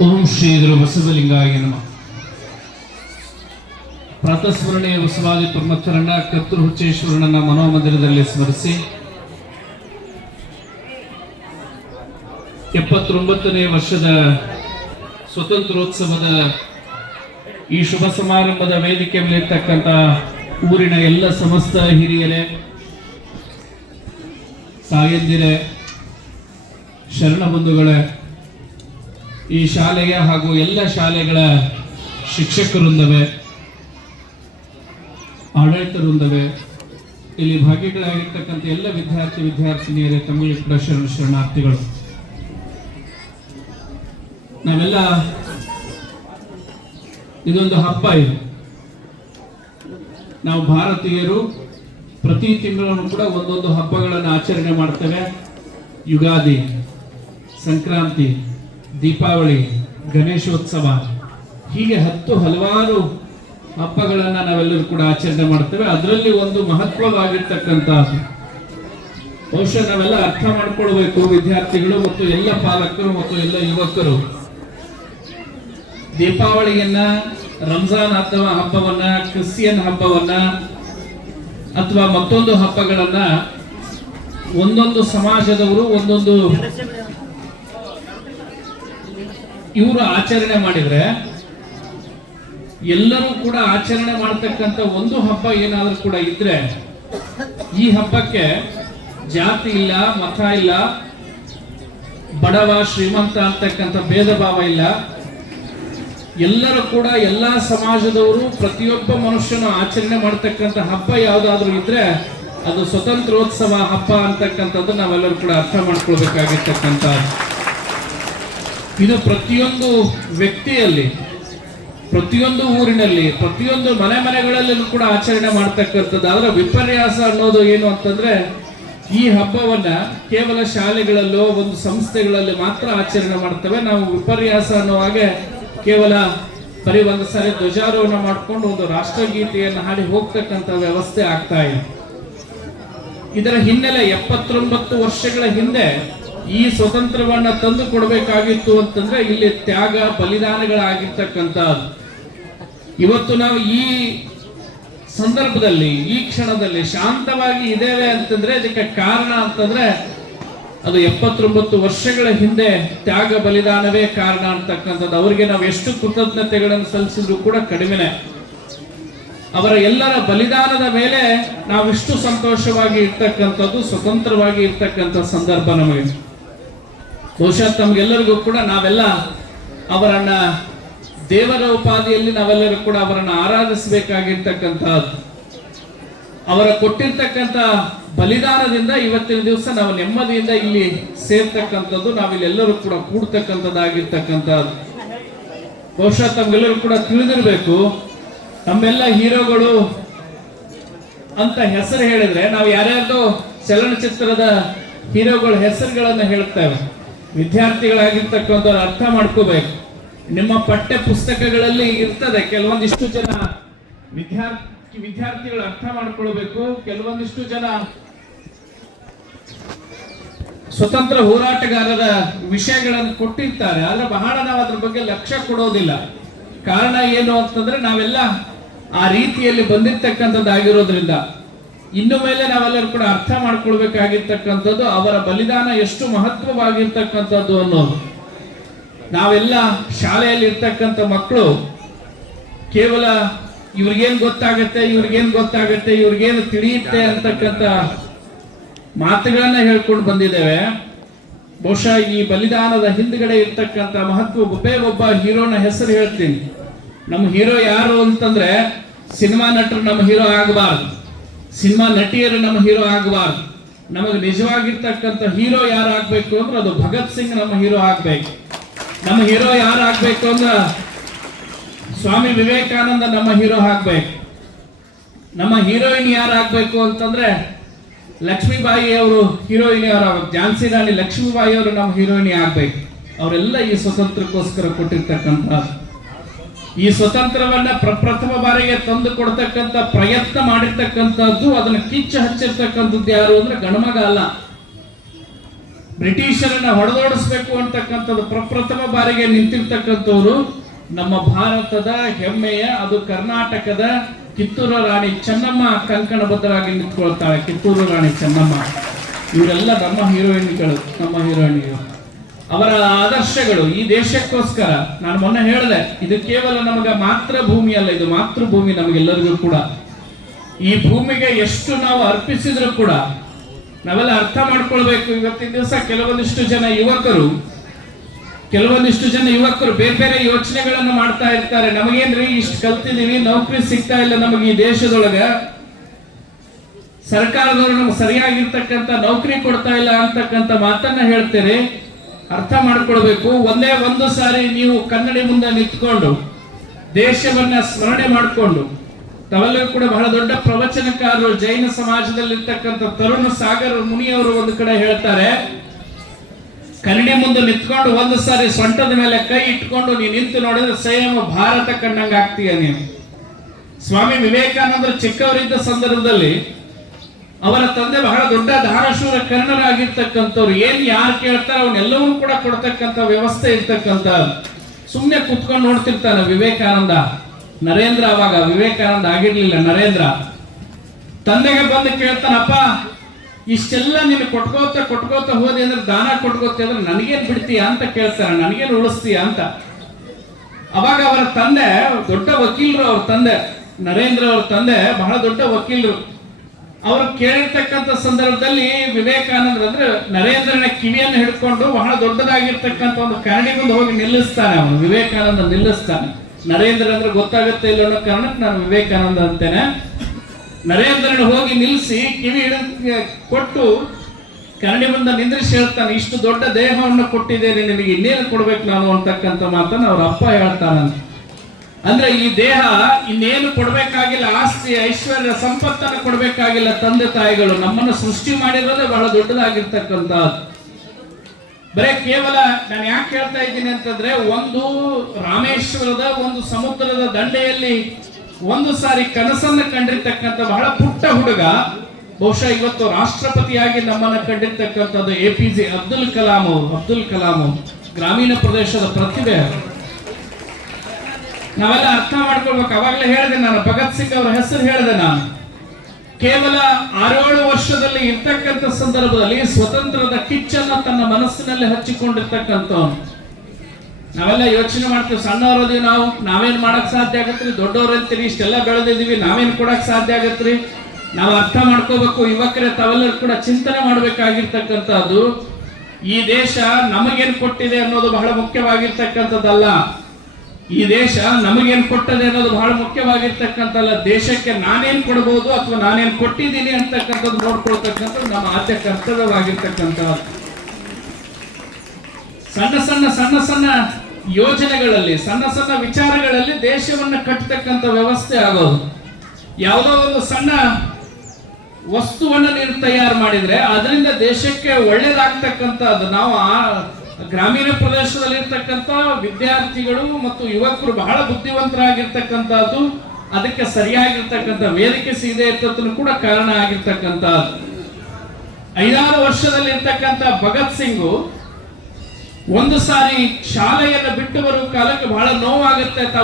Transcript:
ಓಂ ಶ್ರೀ ಗುರು ಬಸವಲಿಂಗಾಯ ನಮ ಪ್ರಾತಸ್ಮರಣೆಯ ಬಸವಾದಿ ಪರಮತ್ವರನ್ನ ಕರ್ತೃ ಹುಚ್ಚೇಶ್ವರನನ್ನ ಮನೋಮಂದಿರದಲ್ಲಿ ಸ್ಮರಿಸಿ, ಎಪ್ಪತ್ತೊಂಬತ್ತನೇ ವರ್ಷದ ಸ್ವತಂತ್ರೋತ್ಸವದ ಈ ಶುಭ ಸಮಾರಂಭದ ವೇದಿಕೆ ಮೇಲಿರ್ತಕ್ಕಂಥ ಊರಿನ ಎಲ್ಲ ಸಮಸ್ತ ಹಿರಿಯರೇ, ತಾಯಂದಿರೇ, ಶರಣ ಬಂಧುಗಳೇ ಈ ಶಾಲೆಯ ಹಾಗೂ ಎಲ್ಲ ಶಾಲೆಗಳ ಶಿಕ್ಷಕರುಂದವೆ, ಆಡಳಿತರೊಂದವೆ. ಇಲ್ಲಿ ಭಾಗಿಗಳಾಗಿರ್ತಕ್ಕಂಥ ಎಲ್ಲ ವಿದ್ಯಾರ್ಥಿ, ವಿದ್ಯಾರ್ಥಿನಿಯರೇ ತಮಿಳು ಕೂಡ ಶರಣ ಶರಣಾರ್ಥಿಗಳು. ನಾವೆಲ್ಲ ಇದೊಂದು ಹಬ್ಬ ಇದು. ನಾವು ಭಾರತೀಯರು ಪ್ರತಿ ತಿಂಗಳನ್ನು ಕೂಡ ಒಂದೊಂದು ಹಬ್ಬಗಳನ್ನು ಆಚರಣೆ ಮಾಡ್ತೇವೆ. ಯುಗಾದಿ, ಸಂಕ್ರಾಂತಿ ದೀಪಾವಳಿ, ಗಣೇಶೋತ್ಸವ, ಹೀಗೆ ಹತ್ತು ಹಲವಾರು ಹಬ್ಬಗಳನ್ನು ನಾವೆಲ್ಲರೂ ಕೂಡ ಆಚರಣೆ ಮಾಡ್ತೇವೆ. ಅದರಲ್ಲಿ ಒಂದು ಮಹತ್ವವಾಗಿರ್ತಕ್ಕಂಥ ಬಹುಶಃ ನಾವೆಲ್ಲ ಅರ್ಥ ಮಾಡ್ಕೊಳ್ಬೇಕು, ವಿದ್ಯಾರ್ಥಿಗಳು ಮತ್ತು ಎಲ್ಲ ಪಾಲಕರು ಮತ್ತು ಎಲ್ಲ ಯುವಕರು. ದೀಪಾವಳಿಯನ್ನ, ರಂಜಾನ್ ಅಥವಾ ಹಬ್ಬವನ್ನ, ಕ್ರಿಶ್ಚಿಯನ್ ಹಬ್ಬವನ್ನ, ಅಥವಾ ಮತ್ತೊಂದು ಹಬ್ಬಗಳನ್ನ ಒಂದೊಂದು ಸಮಾಜದವರು ಒಂದೊಂದು ಇವರು ಆಚರಣೆ ಮಾಡಿದ್ರೆ, ಎಲ್ಲರೂ ಕೂಡ ಆಚರಣೆ ಮಾಡತಕ್ಕಂತ ಒಂದು ಹಬ್ಬ ಏನಾದ್ರೂ ಕೂಡ ಇದ್ರೆ, ಈ ಹಬ್ಬಕ್ಕೆ ಜಾತಿ ಇಲ್ಲ, ಮತ ಇಲ್ಲ, ಬಡವ, ಶ್ರೀಮಂತ ಅಂತಕ್ಕಂಥ ಭೇದ ಭಾವ ಇಲ್ಲ. ಎಲ್ಲರೂ ಕೂಡ ಎಲ್ಲಾ ಸಮಾಜದವರು ಪ್ರತಿಯೊಬ್ಬ ಮನುಷ್ಯನು ಆಚರಣೆ ಮಾಡ್ತಕ್ಕಂಥ ಹಬ್ಬ ಯಾವ್ದಾದ್ರೂ ಇದ್ರೆ, ಅದು ಸ್ವತಂತ್ರೋತ್ಸವ ಹಬ್ಬ ಅಂತಕ್ಕಂಥದ್ದು ನಾವೆಲ್ಲರೂ ಕೂಡ ಅರ್ಥ ಮಾಡ್ಕೊಳ್ಬೇಕಾಗಿರ್ತಕ್ಕಂಥ ಇದು ಪ್ರತಿಯೊಂದು ವ್ಯಕ್ತಿಯಲ್ಲಿ, ಪ್ರತಿಯೊಂದು ಊರಿನಲ್ಲಿ, ಪ್ರತಿಯೊಂದು ಮನೆ ಮನೆಗಳಲ್ಲೂ ಕೂಡ ಆಚರಣೆ ಮಾಡ್ತಕ್ಕಂಥದ್ದು. ಅದರ ವಿಪರ್ಯಾಸ ಅನ್ನೋದು ಏನು ಅಂತಂದ್ರೆ, ಈ ಹಬ್ಬವನ್ನ ಕೇವಲ ಶಾಲೆಗಳಲ್ಲೋ ಒಂದು ಸಂಸ್ಥೆಗಳಲ್ಲಿ ಮಾತ್ರ ಆಚರಣೆ ಮಾಡ್ತೇವೆ. ನಾವು ವಿಪರ್ಯಾಸ ಅನ್ನೋ ಹಾಗೆ ಕೇವಲ ಬರೀ ಒಂದು ಸಾರಿ ಧ್ವಜಾರೋಹಣ ಮಾಡಿಕೊಂಡು ಒಂದು ರಾಷ್ಟ್ರಗೀತೆಯನ್ನು ಹಾಡಿ ಹೋಗ್ತಕ್ಕಂಥ ವ್ಯವಸ್ಥೆ ಆಗ್ತಾ ಇದೆ. ಇದರ ಹಿನ್ನೆಲೆ ಎಪ್ಪತ್ತೊಂಬತ್ತು ವರ್ಷಗಳ ಹಿಂದೆ ಈ ಸ್ವತಂತ್ರವನ್ನ ತಂದು ಕೊಡಬೇಕಾಗಿತ್ತು ಅಂತಂದ್ರೆ ಇಲ್ಲಿ ತ್ಯಾಗ ಬಲಿದಾನಗಳಾಗಿರ್ತಕ್ಕಂಥದ್ದು. ಇವತ್ತು ನಾವು ಈ ಸಂದರ್ಭದಲ್ಲಿ, ಈ ಕ್ಷಣದಲ್ಲಿ ಶಾಂತವಾಗಿ ಇದ್ದೇವೆ ಅಂತಂದ್ರೆ ಇದಕ್ಕೆ ಕಾರಣ ಅಂತಂದ್ರೆ ಅದು ಎಪ್ಪತ್ತೊಂಬತ್ತು ವರ್ಷಗಳ ಹಿಂದೆ ತ್ಯಾಗ ಬಲಿದಾನವೇ ಕಾರಣ ಅಂತಕ್ಕಂಥದ್ದು. ಅವರಿಗೆ ನಾವು ಎಷ್ಟು ಕೃತಜ್ಞತೆಗಳನ್ನು ಸಲ್ಲಿಸಿದ್ರು ಕೂಡ ಕಡಿಮೆನೆ. ಅವರ ಎಲ್ಲರ ಬಲಿದಾನದ ಮೇಲೆ ನಾವೆಷ್ಟು ಸಂತೋಷವಾಗಿ ಇರ್ತಕ್ಕಂಥದ್ದು, ಸ್ವತಂತ್ರವಾಗಿ ಇರ್ತಕ್ಕಂಥ ಸಂದರ್ಭ ನಮಗೆ. ಬಹುಶಃ ತಮಗೆಲ್ಲರಿಗೂ ಕೂಡ ನಾವೆಲ್ಲ ಅವರನ್ನ ದೇವರ ಉಪಾಧಿಯಲ್ಲಿ ನಾವೆಲ್ಲರೂ ಕೂಡ ಅವರನ್ನು ಆರಾಧಿಸಬೇಕಾಗಿರ್ತಕ್ಕಂಥದ್ದು. ಅವರ ಕೊಟ್ಟಿರ್ತಕ್ಕಂಥ ಬಲಿದಾನದಿಂದ ಇವತ್ತಿನ ದಿವಸ ನಾವು ನೆಮ್ಮದಿಯಿಂದ ಇಲ್ಲಿ ಸೇರ್ತಕ್ಕಂಥದ್ದು, ನಾವಿಲ್ಲೆಲ್ಲರೂ ಕೂಡ ಕೂಡ್ತಕ್ಕಂಥದ್ದಾಗಿರ್ತಕ್ಕಂಥದ್ದು. ಬಹುಶಃ ತಮ್ಗೆಲ್ಲರೂ ಕೂಡ ತಿಳಿದಿರಬೇಕು. ನಮ್ಮೆಲ್ಲ ಹೀರೋಗಳು ಅಂತ ಹೆಸರು ಹೇಳಿದ್ರೆ ನಾವು ಯಾರ್ಯಾರ್ದೋ ಚಲನಚಿತ್ರದ ಹೀರೋಗಳ ಹೆಸರುಗಳನ್ನು ಹೇಳ್ತೇವೆ. ವಿದ್ಯಾರ್ಥಿಗಳಾಗಿರ್ತಕ್ಕಂಥವ್ರು ಅರ್ಥ ಮಾಡ್ಕೋಬೇಕು. ನಿಮ್ಮ ಪಠ್ಯ ಪುಸ್ತಕಗಳಲ್ಲಿ ಇರ್ತದೆ, ಕೆಲವೊಂದಿಷ್ಟು ಜನ ವಿದ್ಯಾರ್ಥಿ ವಿದ್ಯಾರ್ಥಿಗಳು ಅರ್ಥ ಮಾಡ್ಕೊಳ್ಬೇಕು, ಕೆಲವೊಂದಿಷ್ಟು ಜನ ಸ್ವತಂತ್ರ ಹೋರಾಟಗಾರರ ವಿಷಯಗಳನ್ನು ಕೊಟ್ಟಿರ್ತಾರೆ, ಆದ್ರೆ ಬಹಳ ನಾವು ಅದ್ರ ಬಗ್ಗೆ ಲಕ್ಷ್ಯ ಕೊಡೋದಿಲ್ಲ. ಕಾರಣ ಏನು ಅಂತಂದ್ರೆ ನಾವೆಲ್ಲ ಆ ರೀತಿಯಲ್ಲಿ ಬಂದಿರ್ತಕ್ಕಂಥದ್ದಾಗಿರೋದ್ರಿಂದ. ಇನ್ನು ಮೇಲೆ ನಾವೆಲ್ಲರೂ ಕೂಡ ಅರ್ಥ ಮಾಡ್ಕೊಳ್ಬೇಕಾಗಿರ್ತಕ್ಕಂಥದ್ದು, ಅವರ ಬಲಿದಾನ ಎಷ್ಟು ಮಹತ್ವವಾಗಿರ್ತಕ್ಕಂಥದ್ದು ಅನ್ನೋದು. ನಾವೆಲ್ಲ ಶಾಲೆಯಲ್ಲಿ ಇರ್ತಕ್ಕಂಥ ಮಕ್ಕಳು, ಕೇವಲ ಇವ್ರಿಗೇನ್ ಗೊತ್ತಾಗತ್ತೆ ಇವ್ರಿಗೇನ್ ಗೊತ್ತಾಗತ್ತೆ, ಇವ್ರಿಗೇನು ತಿಳಿಯುತ್ತೆ ಅಂತಕ್ಕಂಥ ಮಾತುಗಳನ್ನ ಹೇಳ್ಕೊಂಡು ಬಂದಿದ್ದೇವೆ. ಬಹುಶಃ ಈ ಬಲಿದಾನದ ಹಿಂದ್ಗಡೆ ಇರ್ತಕ್ಕಂಥ ಮಹತ್ವ, ಒಬ್ಬೇ ಒಬ್ಬ ಹೀರೋನ ಹೆಸರು ಹೇಳ್ತೀನಿ. ನಮ್ಮ ಹೀರೋ ಯಾರು ಅಂತಂದ್ರೆ, ಸಿನಿಮಾ ನಟರು ನಮ್ಮ ಹೀರೋ ಆಗಬಾರ್ದು. ಸಿನಿಮಾ ನಟಿಯರು ನಮ್ಮ ಹೀರೋ ಆಗಬಾರ್ದು. ನಮಗೆ ನಿಜವಾಗಿರ್ತಕ್ಕಂಥ ಹೀರೋ ಯಾರು ಆಗಬೇಕು ಅಂದ್ರೆ ಅದು ಭಗತ್ ಸಿಂಗ್ ನಮ್ಮ ಹೀರೋ ಆಗಬೇಕು. ನಮ್ಮ ಹೀರೋ ಯಾರು ಆಗಬೇಕು ಅಂದ್ರೆ ಸ್ವಾಮಿ ವಿವೇಕಾನಂದ ನಮ್ಮ ಹೀರೋ ಆಗಬೇಕು. ನಮ್ಮ ಹೀರೋಯಿನ್ ಯಾರು ಆಗಬೇಕು ಅಂತಂದ್ರೆ ಲಕ್ಷ್ಮೀಬಾಯಿ ಅವರು ಹೀರೋಯಿನ್ ಯಾರು ಆಗ್ಬೇಕು ಝಾನ್ಸಿ ರಾಣಿ ಲಕ್ಷ್ಮೀಬಾಯಿ ಅವರು ನಮ್ಮ ಹೀರೋಯಿನ್ ಆಗಬೇಕು. ಅವರೆಲ್ಲ ಈ ಸ್ವತಂತ್ರಕ್ಕೋಸ್ಕರ ಕೊಟ್ಟಿರ್ತಕ್ಕಂಥ ಈ ಸ್ವತಂತ್ರವನ್ನ ಪ್ರಪ್ರಥಮ ಬಾರಿಗೆ ತಂದು ಕೊಡ್ತಕ್ಕಂಥ ಪ್ರಯತ್ನ ಮಾಡಿರ್ತಕ್ಕಂಥದ್ದು, ಅದನ್ನ ಕಿಚ್ಚು ಹಚ್ಚಿರ್ತಕ್ಕಂಥದ್ದು ಯಾರು ಅಂದ್ರೆ ಗಣಮಗ ಅಲ್ಲ. ಬ್ರಿಟಿಷರನ್ನ ಹೊಡೆದೋಡಿಸ್ಬೇಕು ಅಂತಕ್ಕಂಥದ್ದು ಪ್ರಪ್ರಥಮ ಬಾರಿಗೆ ನಿಂತಿರ್ತಕ್ಕಂಥವ್ರು ನಮ್ಮ ಭಾರತದ ಹೆಮ್ಮೆಯ, ಅದು ಕರ್ನಾಟಕದ ಕಿತ್ತೂರು ರಾಣಿ ಚೆನ್ನಮ್ಮ ಕಂಕಣಬದ್ಧರಾಗಿ ನಿಂತ್ಕೊಳ್ತಾಳೆ. ಕಿತ್ತೂರು ರಾಣಿ ಚೆನ್ನಮ್ಮ. ಇವರೆಲ್ಲ ನಮ್ಮ ಹೀರೋಯಿನ್ಗಳು ನಮ್ಮ ಹೀರೋಯಿನ್ಗಳು. ಅವರ ಆದರ್ಶಗಳು ಈ ದೇಶಕ್ಕೋಸ್ಕರ ನಾನು ಮೊನ್ನೆ ಹೇಳಿದೆ, ಇದು ಕೇವಲ ನಮಗೆ ಮಾತ್ರ ಭೂಮಿ ಅಲ್ಲ, ಇದು ಮಾತೃಭೂಮಿ ನಮಗೆಲ್ಲರಿಗೂ ಕೂಡ. ಈ ಭೂಮಿಗೆ ಎಷ್ಟು ನಾವು ಅರ್ಪಿಸಿದ್ರು ಕೂಡ ನಾವೆಲ್ಲ ಅರ್ಥ ಮಾಡ್ಕೊಳ್ಬೇಕು. ಇವತ್ತಿನ ದಿವಸ ಕೆಲವೊಂದಿಷ್ಟು ಜನ ಯುವಕರು, ಕೆಲವೊಂದಿಷ್ಟು ಜನ ಯುವಕರು ಬೇರೆ ಬೇರೆ ಯೋಚನೆಗಳನ್ನು ಮಾಡ್ತಾ ಇರ್ತಾರೆ. ನಮಗೇನ್ರಿ, ಇಷ್ಟು ಕಲ್ತಿದೀವಿ, ನೌಕರಿ ಸಿಗ್ತಾ ಇಲ್ಲ ನಮಗೆ ಈ ದೇಶದೊಳಗ. ಸರ್ಕಾರದವರು ನಮ್ಗೆ ಸರಿಯಾಗಿರ್ತಕ್ಕಂಥ ನೌಕರಿ ಕೊಡ್ತಾ ಇಲ್ಲ ಅಂತಕ್ಕಂಥ ಮಾತನ್ನ ಹೇಳ್ತೀರಿ ಅರ್ಥ ಮಾಡ್ಕೊಳ್ಬೇಕು. ಒಂದೇ ಒಂದು ಸಾರಿ ನೀವು ಕನ್ನಡಿ ಮುಂದೆ ನಿಂತ್ಕೊಂಡು ದೇಶವನ್ನ ಸ್ಮರಣೆ ಮಾಡಿಕೊಂಡು ತಾವೆಲ್ಲರೂ ಕೂಡ ಬಹಳ ದೊಡ್ಡ ಪ್ರವಚನಕಾರರು ಜೈನ ಸಮಾಜದಲ್ಲಿರ್ತಕ್ಕಂಥ ತರುಣ ಸಾಗರ್ ಮುನಿಯವರು ಒಂದು ಕಡೆ ಹೇಳ್ತಾರೆ, ಕನ್ನಡಿ ಮುಂದೆ ನಿಂತ್ಕೊಂಡು ಒಂದು ಸಾರಿ ಸೊಂಟದ ಮೇಲೆ ಕೈ ಇಟ್ಕೊಂಡು ನೀನು ನಿಂತು ನೋಡಿದ್ರೆ ಸ್ವಯಂ ಭಾರತ ಕಂಡಂಗೆ ಆಗ್ತೀಯ ನೀನು. ಸ್ವಾಮಿ ವಿವೇಕಾನಂದರು ಚಿಕ್ಕವರಿದ್ದ ಸಂದರ್ಭದಲ್ಲಿ ಅವರ ತಂದೆ ಬಹಳ ದೊಡ್ಡ ಧಾರಾಶೂರ ಕರ್ಣರಾಗಿರ್ತಕ್ಕಂಥವ್ರು ಏನ್ ಯಾರು ಕೇಳ್ತಾರ ಅವನ್ನೆಲ್ಲವನ್ನೂ ಕೂಡ ಕೊಡ್ತಕ್ಕಂಥ ವ್ಯವಸ್ಥೆ ಇರ್ತಕ್ಕಂಥ ಸುಮ್ಮನೆ ಕುತ್ಕೊಂಡು ನೋಡ್ತಿರ್ತಾನೆ ವಿವೇಕಾನಂದ. ನರೇಂದ್ರ ಅವಾಗ ವಿವೇಕಾನಂದ ಆಗಿರ್ಲಿಲ್ಲ ನರೇಂದ್ರ. ತಂದೆಗೆ ಬಂದು ಕೇಳ್ತಾನಪ್ಪ, ಇಷ್ಟೆಲ್ಲ ನೀನು ಕೊಟ್ಕೋತ ಕೊಟ್ಕೋತ ಹೋದೆ ಅಂದ್ರೆ ದಾನ ಕೊಟ್ಕೋತಿ ಅಂದ್ರೆ ನನಗೇನ್ ಬಿಡ್ತೀಯ ಅಂತ ಕೇಳ್ತಾನೆ ನನಗೇನು ಉಳಿಸ್ತೀಯ ಅಂತ. ಅವಾಗ ಅವರ ತಂದೆ, ದೊಡ್ಡ ವಕೀಲರು ಅವ್ರ ತಂದೆ, ನರೇಂದ್ರ ಅವ್ರ ತಂದೆ ಬಹಳ ದೊಡ್ಡ ವಕೀಲರು. ಅವ್ರು ಕೇಳಿರ್ತಕ್ಕಂಥ ಸಂದರ್ಭದಲ್ಲಿ ವಿವೇಕಾನಂದ್ರ ಅಂದ್ರೆ ನರೇಂದ್ರನ ಕಿವಿಯನ್ನು ಹಿಡ್ಕೊಂಡು ಬಹಳ ದೊಡ್ಡದಾಗಿರ್ತಕ್ಕಂಥ ಒಂದು ಕರಡಿ ಮುಂದೆ ಹೋಗಿ ನಿಲ್ಲಿಸ್ತಾನೆ ಅವನು. ವಿವೇಕಾನಂದ ನಿಲ್ಲಿಸ್ತಾನೆ. ನರೇಂದ್ರ ಅಂದ್ರೆ ಗೊತ್ತಾಗುತ್ತೆ ಇಲ್ಲ ಅನ್ನೋ ಕಾರಣಕ್ಕೆ ನಾನು ವಿವೇಕಾನಂದ ಅಂತೇನೆ. ನರೇಂದ್ರನ ಹೋಗಿ ನಿಲ್ಲಿಸಿ ಕಿವಿ ಹಿಡ ಕೊಟ್ಟು ಕರಡಿ ಮುಂದೆ ನಿಂದ್ರಿಸಿ ಹೇಳ್ತಾನೆ, ಇಷ್ಟು ದೊಡ್ಡ ದೇಹವನ್ನು ಕೊಟ್ಟಿದ್ದೇನೆ, ನಿನಗೆ ಇನ್ನೇನು ಕೊಡ್ಬೇಕು ನಾನು? ಅಂತಕ್ಕಂಥ ಮಾತನ್ನು ಅವ್ರ ಅಪ್ಪ ಹೇಳ್ತಾನಂತ. ಅಂದ್ರೆ ಈ ದೇಹ ಇನ್ನೇನು ಕೊಡ್ಬೇಕಾಗಿಲ್ಲ, ಆಸ್ತಿ, ಐಶ್ವರ್ಯ, ಸಂಪತ್ತನ್ನು ಕೊಡ್ಬೇಕಾಗಿಲ್ಲ ತಂದೆ ತಾಯಿಗಳು ನಮ್ಮನ್ನು ಸೃಷ್ಟಿ ಮಾಡಿರೋದೇ ಬಹಳ ದೊಡ್ಡದಾಗಿರ್ತಕ್ಕಂಥ ಬರೇ ಕೇವಲ ನಾನು ಯಾಕೆ ಹೇಳ್ತಾ ಇದ್ದೀನಿ ಅಂತಂದ್ರೆ, ಒಂದು ರಾಮೇಶ್ವರದ, ಒಂದು ಸಮುದ್ರದ ದಂಡೆಯಲ್ಲಿ ಒಂದು ಸಾರಿ ಕನಸನ್ನ ಕಂಡಿರ್ತಕ್ಕಂಥ ಬಹಳ ಪುಟ್ಟ ಹುಡುಗ, ಬಹುಶಃ ಇವತ್ತು ರಾಷ್ಟ್ರಪತಿಯಾಗಿ ನಮ್ಮನ್ನ ಕಂಡಿರ್ತಕ್ಕಂಥದ್ದು A P J Abdul Kalam ಅವರು ಅಬ್ದುಲ್ ಕಲಾಂ ಗ್ರಾಮೀಣ ಪ್ರದೇಶದ ಪ್ರತಿಭೆ. ನಾವೆಲ್ಲ ಅರ್ಥ ಮಾಡ್ಕೊಳ್ಬೇಕು. ಅವಾಗಲೇ ಹೇಳಿದೆ ನಾನು, ಭಗತ್ ಸಿಂಗ್ ಅವರ ಹೆಸರು ಹೇಳಿದೆ ನಾನು. ಕೇವಲ ಆರೇಳು ವರ್ಷದಲ್ಲಿ ಇರ್ತಕ್ಕಂಥ ಸಂದರ್ಭದಲ್ಲಿ ಸ್ವತಂತ್ರದ ಕಿಚ್ಚನ್ನ ತನ್ನ ಮನಸ್ಸಿನಲ್ಲಿ ಹಚ್ಚಿಕೊಂಡಿರ್ತಕ್ಕಂಥವನು. ನಾವೆಲ್ಲ ಯೋಚನೆ ಮಾಡ್ತೀವಿ ಸಣ್ಣವರದಿ ನಾವು, ನಾವೇನ್ ಮಾಡಕ್ ಸಾಧ್ಯ ಆಗತ್ರಿ? ದೊಡ್ಡವ್ರು ಅಂತೀರಿ? ಇಷ್ಟೆಲ್ಲ ಬೆಳೆದಿದೀವಿ ನಾವೇನ್ ಕೊಡಕ್ ಸಾಧ್ಯ ಆಗತ್ರಿ? ನಾವು ಅರ್ಥ ಮಾಡ್ಕೋಬೇಕು, ಯುವಕರೇ, ತಾವೆಲ್ಲರೂ ಕೂಡ ಚಿಂತನೆ ಮಾಡ್ಬೇಕಾಗಿರ್ತಕ್ಕಂಥದ್ದು. ಈ ದೇಶ ನಮಗೇನ್ ಕೊಟ್ಟಿದೆ ಅನ್ನೋದು ಬಹಳ ಮುಖ್ಯವಾಗಿರ್ತಕ್ಕಂಥದ್ದಲ್ಲ. ಈ ದೇಶ ನಮಗೇನ್ ಕೊಟ್ಟದೆ ಅನ್ನೋದು ಬಹಳ ಮುಖ್ಯವಾಗಿರ್ತಕ್ಕಂಥಲ್ಲ. ದೇಶಕ್ಕೆ ನಾನೇನ್ ಕೊಡಬಹುದು ಅಥವಾ ನಾನೇನ್ ಕೊಟ್ಟಿದ್ದೀನಿ ಅಂತಕ್ಕಂಥದ್ದು ನೋಡ್ಕೊಳ್ತಕ್ಕಂಥದ್ದು ನಮ್ಮ ಆದ್ಯ ಕರ್ತವ್ಯವಾಗಿರ್ತಕ್ಕಂಥ ಸಣ್ಣ ಸಣ್ಣ ಸಣ್ಣ ಸಣ್ಣ ಯೋಜನೆಗಳಲ್ಲಿ, ಸಣ್ಣ ಸಣ್ಣ ವಿಚಾರಗಳಲ್ಲಿ ದೇಶವನ್ನ ಕಟ್ಟತಕ್ಕಂಥ ವ್ಯವಸ್ಥೆ ಆಗೋದು. ಯಾವುದೋ ಒಂದು ಸಣ್ಣ ವಸ್ತುವನ್ನು ನೀರು ತಯಾರು ಮಾಡಿದ್ರೆ, ಅದರಿಂದ ದೇಶಕ್ಕೆ ಒಳ್ಳೇದಾಗ್ತಕ್ಕಂಥದ್ದು. ನಾವು ಆ ಗ್ರಾಮೀಣ ಪ್ರದೇಶದಲ್ಲಿರ್ತಕ್ಕಂಥ ವಿದ್ಯಾರ್ಥಿಗಳು ಮತ್ತು ಯುವಕರು ಬಹಳ ಬುದ್ಧಿವಂತರಾಗಿರ್ತಕ್ಕಂಥದ್ದು, ಅದಕ್ಕೆ ಸರಿಯಾಗಿರ್ತಕ್ಕಂಥ ವೇದಿಕೆ ಸಿಗದೆ ಇರ್ತದನ್ನು ಕೂಡ ಕಾರಣ ಆಗಿರ್ತಕ್ಕಂಥದ್ದು. ಐದಾರು ವರ್ಷದಲ್ಲಿ ಇರ್ತಕ್ಕಂಥ ಭಗತ್ ಸಿಂಗು ಒಂದು ಸಾರಿ ಶಾಲೆಯನ್ನು ಬಿಟ್ಟು ಬರುವ ಕಾಲಕ್ಕೆ ಬಹಳ ನೋವಾಗುತ್ತೆ.